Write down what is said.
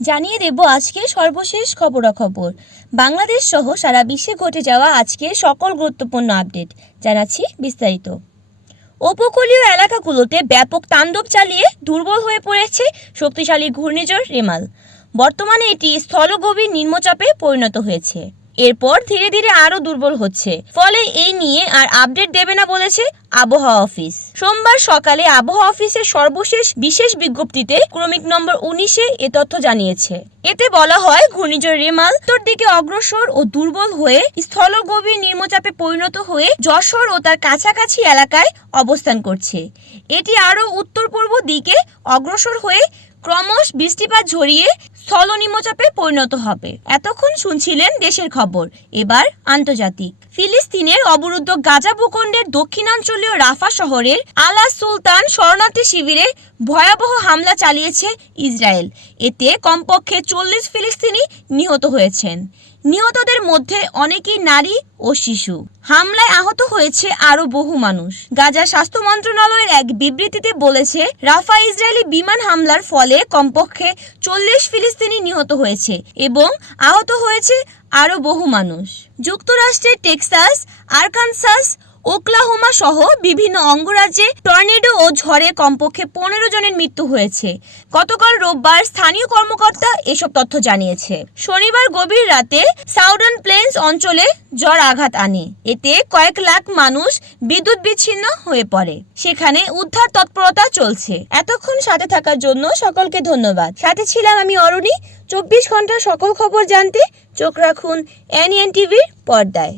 জানিয়ে দেব আজকের সর্বশেষ খবরাখবর। বাংলাদেশ সহ সারা বিশ্বে ঘটে যাওয়া আজকের সকল গুরুত্বপূর্ণ আপডেট জানাচ্ছি বিস্তারিত। উপকূলীয় এলাকাগুলোতে ব্যাপক তাণ্ডব চালিয়ে দুর্বল হয়ে পড়েছে শক্তিশালী ঘূর্ণিঝড় রেমাল। বর্তমানে এটি স্থলগভীর নিম্নচাপে পরিণত হয়েছে। এরপর ধীরে ধীরে আরও দুর্বল হচ্ছে, ফলে এই নিয়ে আর আপডেট দেবে না বলেছে আবহাওয়া অফিস। সোমবার সকালে আবহাওয়া অফিসের সর্বশেষ বিশেষ বিজ্ঞপ্তিতে ক্রমিক নম্বর 19-এ এ তথ্য জানিয়েছে। এতে বলা হয়, ঘূর্ণিঝড় রেমাল উত্তর দিকে অগ্রসর ও দুর্বল হয়ে স্থলগভীর নিম্নচাপে পরিণত হয়ে যশোর ও তার কাছাকাছি এলাকায় অবস্থান করছে। এটি আরও উত্তর পূর্ব দিকে অগ্রসর হয়ে ক্রমশ বৃষ্টিপাত ঝরিয়ে স্থল নিম্নচাপে পরিণত হবে। এতক্ষণ শুনছিলেন দেশের খবর, এবার আন্তর্জাতিক। ফিলিস্তিনের অবরুদ্ধ গাজা ভূখণ্ডের দক্ষিণাঞ্চলীয় রাফা শহরের আলা সুলতান শরণার্থী শিবিরে ভয়াবহ হামলা চালিয়েছে ইসরায়েল। এতে কমপক্ষে 40 ফিলিস্তিনি নিহত হয়েছেন। নিহতদের মধ্যে অনেকেই নারী ও শিশু। হামলায় আহত হয়েছে আরও বহু মানুষ। গাজা স্বাস্থ্য মন্ত্রণালয়ের এক বিবৃতিতে বলেছে, রাফা ইসরায়েলি বিমান হামলার ফলে কমপক্ষে 40 ফিলিস্তিনি নিহত হয়েছে এবং আহত হয়েছে আরও বহু মানুষ। যুক্তরাষ্ট্রের টেক্সাস, আরকানসাস, ওকলাহোমা সহ বিভিন্ন অঙ্গরাজ্যে টর্নেডো ও ঝড়ে কমপক্ষে 15 জনের মৃত্যু হয়েছে। গতকাল রোববার স্থানীয় কর্মকর্তা এসব তথ্য জানিয়েছে। শনিবার গভীর রাতে সাউদার্ন প্লেন্স অঞ্চলে ঝড় আঘাত আনে। এতে কয়েক লাখ মানুষ বিদ্যুৎ বিচ্ছিন্ন হয়ে পড়ে। সেখানে উদ্ধার তৎপরতা চলছে। এতক্ষণ সাথে থাকার জন্য সকলকে ধন্যবাদ। সাথে ছিলাম আমি অরুণী। 24 ঘন্টা সকল খবর জানতে চোখ রাখুন NN টিভির পর্দায়।